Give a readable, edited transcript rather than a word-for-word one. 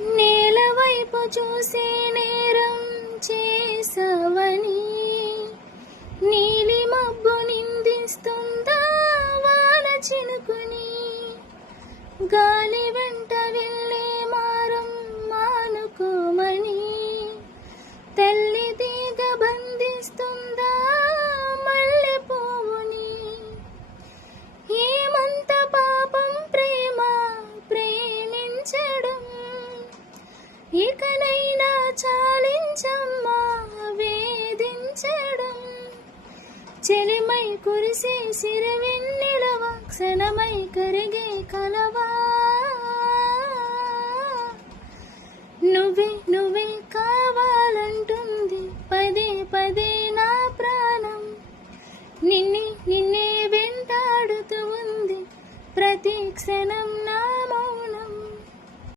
నేల వైపు చూసే నేరం చేసావని నీలి మబ్బు నిందిస్తుందా వాన చినుకుని. గాలి వెంట వెళ్ళే మారం మానుకోమని తెల్లి తీగ బంధిస్తుందా మల్లె పువ్వుని. ఏమంత పాపం ప్రేమ ప్రేమించడం, ఇకనైనా చాలించమ్మా వేధించడం. చెలిమై కురిసే సిరవెన్నెలవ క్షణమై కరిగే కలవ